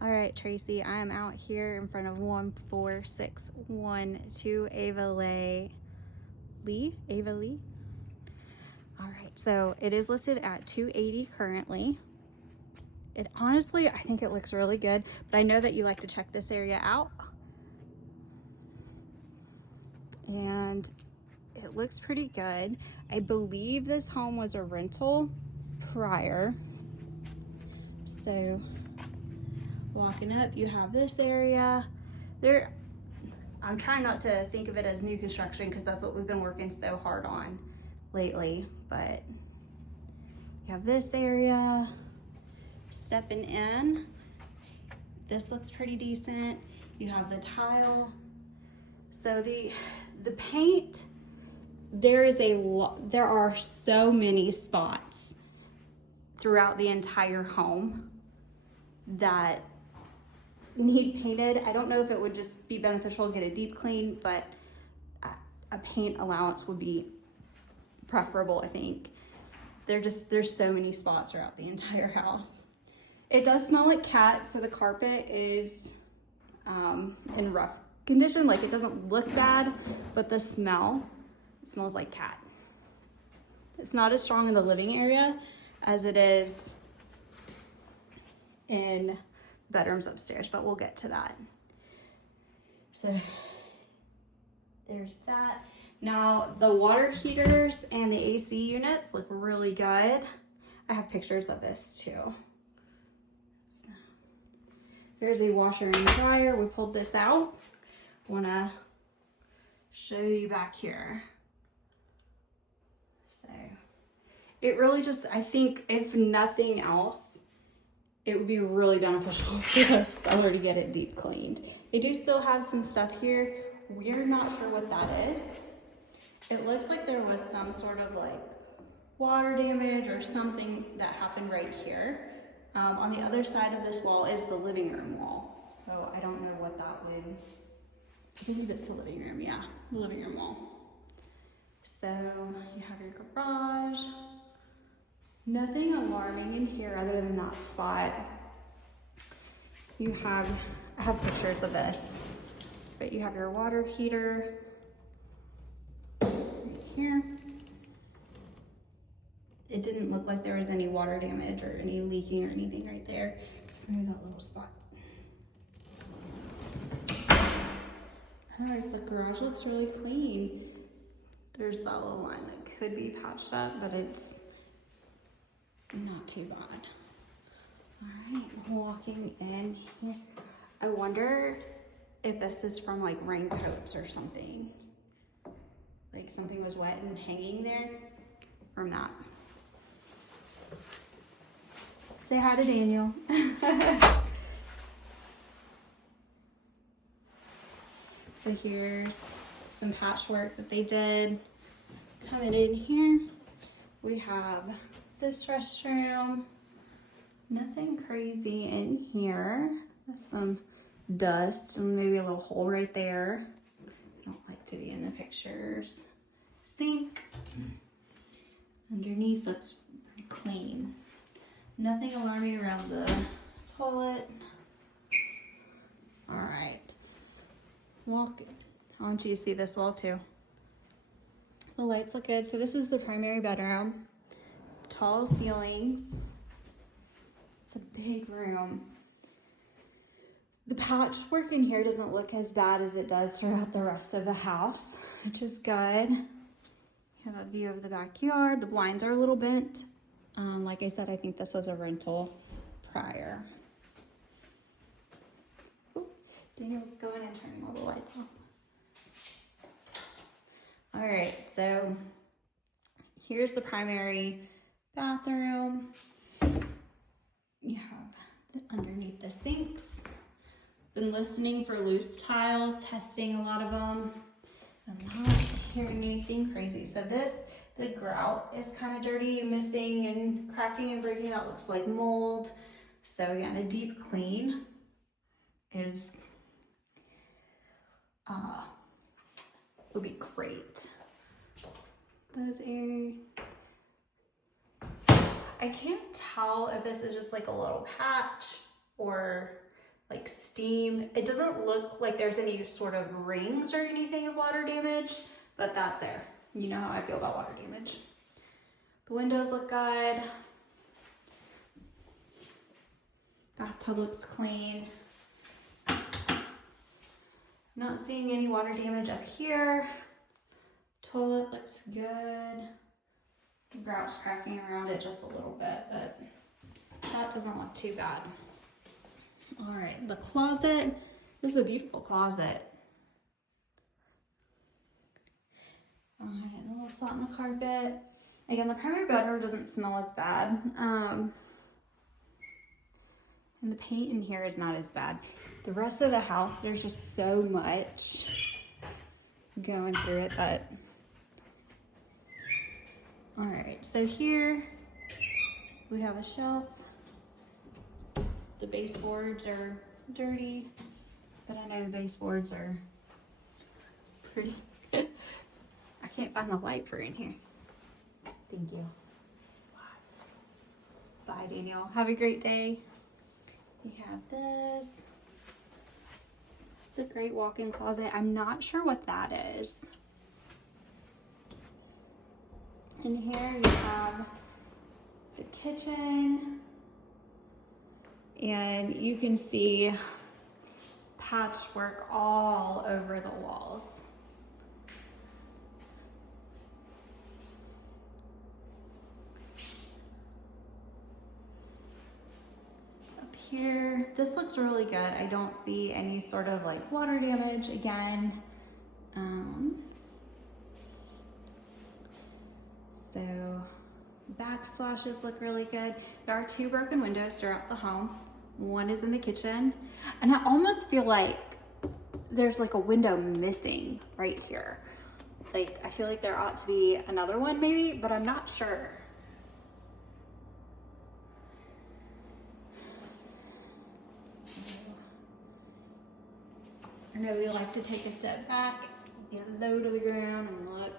All right, Tracy, I am out here in front of 14612 Ava Leigh. All right, so it is listed at 280 currently. It honestly, I think it looks really good, but I know that you like to check this area out. And it looks pretty good. I believe this home was a rental prior. So walking up, you have this area. I'm trying not to think of it as new construction because that's what we've been working so hard on lately, but you have this area. Stepping in, this looks pretty decent. You have the tile. So the paint, there are so many spots throughout the entire home that need painted. I don't know if it would just be beneficial to get a deep clean, but a paint allowance would be preferable, I think. There's so many spots throughout the entire house. It does smell like cat, so the carpet is in rough condition. Like, it doesn't look bad, but the smell, it smells like cat. It's not as strong in the living area as it is in bedrooms upstairs, but we'll get to that. So there's that. Now the water heaters and the AC units look really good. I have pictures of this too. So, here's a washer and dryer. We pulled this out. Wanna show you back here. So it really just, I think if nothing else, it would be really beneficial for the seller to get it deep cleaned. They do still have some stuff here. We're not sure what that is. It looks like there was some sort of like water damage or something that happened right here. On the other side of this wall is the living room wall. So I don't know what that would, I believe it's the living room, yeah, the living room wall. So you have your garage. Nothing alarming in here other than that spot. I have pictures of this, but you have your water heater right here. It didn't look like there was any water damage or any leaking or anything right there. Let's remove that little spot. Otherwise, the garage looks really clean. There's that little line that could be patched up, but it's not too bad. All right, walking in here. I wonder if this is from like raincoats or something. Like something was wet and hanging there from that. Say hi to Daniel. So here's some patchwork that they did. Coming in here, we have this restroom. Nothing crazy in here. There's some dust and maybe a little hole right there. I don't like to be in the pictures. Sink. Underneath looks pretty clean. Nothing alarming around the toilet. All right. Walk. I want you to see this wall too. The lights look good. So this is the primary bedroom. Tall ceilings. It's a big room. The patchwork in here doesn't look as bad as it does throughout the rest of the house, which is good. You have a view of the backyard. The blinds are a little bent. Like I said, I think this was a rental prior. Ooh, Daniel's going and turning all the lights off. All right, so here's the primary bathroom. You have underneath the sinks. Been listening for loose tiles, testing a lot of them. I'm not hearing anything crazy. So the grout is kind of dirty, missing and cracking and breaking. That looks like mold. So again, a deep clean is would be great. Those areas. I can't tell if this is just like a little patch or like steam. It doesn't look like there's any sort of rings or anything of water damage, but that's there. You know how I feel about water damage. The windows look good. Bathtub looks clean. Not seeing any water damage up here. Toilet looks good. The grout's cracking around it just a little bit, but that doesn't look too bad. All right, the closet. This is a beautiful closet. A little spot on the carpet. Again, the primary bedroom doesn't smell as bad. And the paint in here is not as bad. The rest of the house, there's just so much going through it that... All right, so here we have a shelf. The baseboards are dirty, but I know the baseboards are pretty. I can't find the light for in here. Thank you. Bye, Daniel. Have a great day. We have this. It's a great walk-in closet. I'm not sure what that is. In here we have the kitchen. And you can see patchwork all over the walls. Up here, this looks really good. I don't see any sort of like water damage again. So backsplashes look really good. There are 2 broken windows throughout the home. One is in the kitchen, and I almost feel like there's like a window missing right here. Like, I feel like there ought to be another one maybe, but I'm not sure. So, I know we like to take a step back, get low to the ground and look.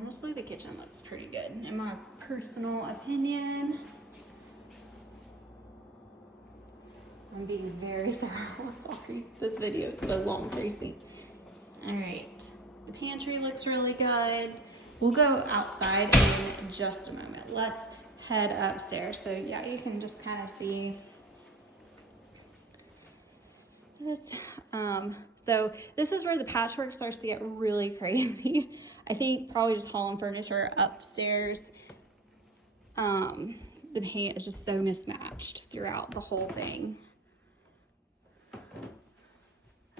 Honestly, the kitchen looks pretty good, in my personal opinion. I'm being very thorough. Sorry, this video is so long, crazy. All right, the pantry looks really good. We'll go outside in just a moment. Let's head upstairs. So yeah, you can just kind of see this. So this is where the patchwork starts to get really crazy. I think probably just hauling furniture upstairs. The paint is just so mismatched throughout the whole thing.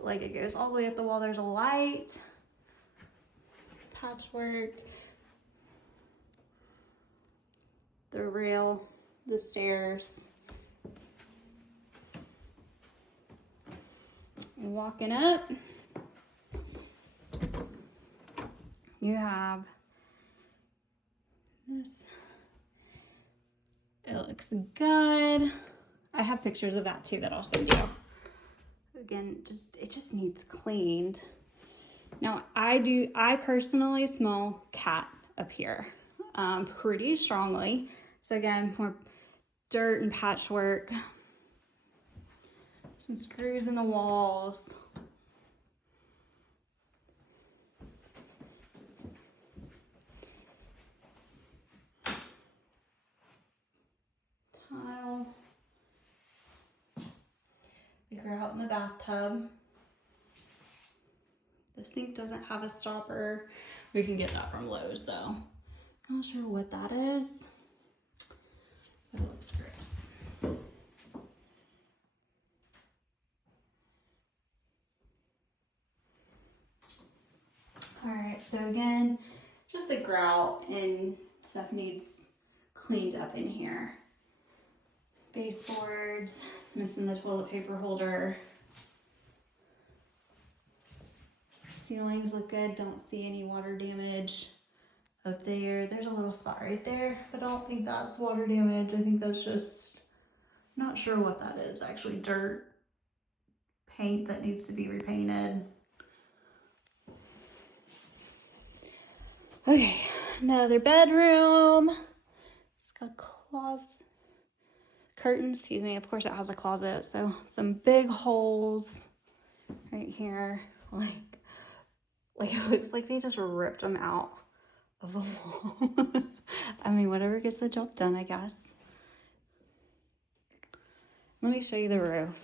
Like, it goes all the way up the wall. There's a light, patchwork, the rail, the stairs. Walking up, you have this. It looks good. I have pictures of that too that I'll send you. Again, it just needs cleaned. Now, I personally smell cat up here pretty strongly. So again, more dirt and patchwork. Some screws in the walls. Tile. The grout in the bathtub. The sink doesn't have a stopper. We can get that from Lowe's though. Not sure what that is, but it looks gross. All right, so again, just the grout and stuff needs cleaned up in here. Baseboards, missing the toilet paper holder. Ceilings look good, don't see any water damage up there. There's a little spot right there, but I don't think that's water damage. I think that's just, not sure what that is actually, dirt, paint that needs to be repainted. Okay, another bedroom. It's got curtains, excuse me. Of course it has a closet, so some big holes right here. Like it looks like they just ripped them out of a wall. I mean, whatever gets the job done, I guess. Let me show you the roof.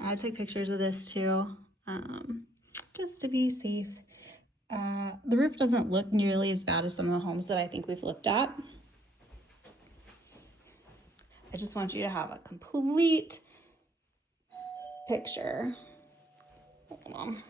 I took pictures of this too, just to be safe. The roof doesn't look nearly as bad as some of the homes that I think we've looked at. I just want you to have a complete picture. Hold on.